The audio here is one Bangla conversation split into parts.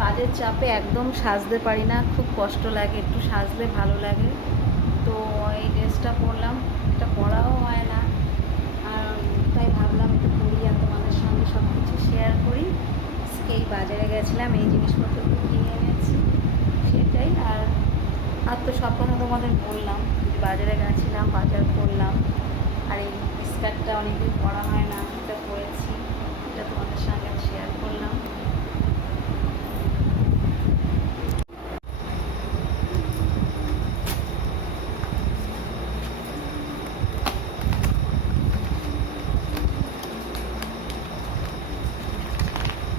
কাজের চাপে একদম সাজতে পারি না, খুব কষ্ট লাগে, একটু সাজলে ভালো লাগে। তো এই ড্রেসটা পরলাম, এটা পরাও হয় না, আর তাই ভাবলাম একটু পরি আর তোমাদের সঙ্গে সব কিছু শেয়ার করি। আজকে এই বাজারে গেছিলাম, এই জিনিসপত্রগুলো কিনে এনেছি সেটাই। আর তো সব কথা তোমাদের বললাম, বাজারে গেছিলাম, বাজার করলাম। আর এই স্কার্টটা অনেকদিন পরা হয় না, এটা পরেছি, এটা তোমাদের সঙ্গে শেয়ার করলাম।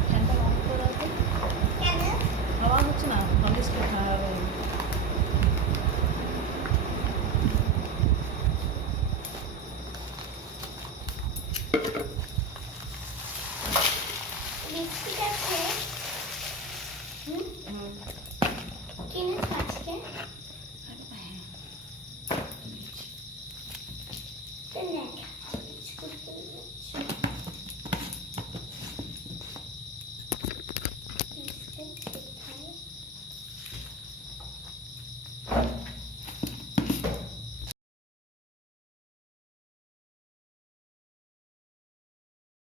ফ্যানটা বন্ধ করে দাও তো। হাওয়া হচ্ছে না, কন্ডিশনার খারাপ হয়ে গেছে। লিপস্টিক আছে। হুম। কিনেছো আজকে?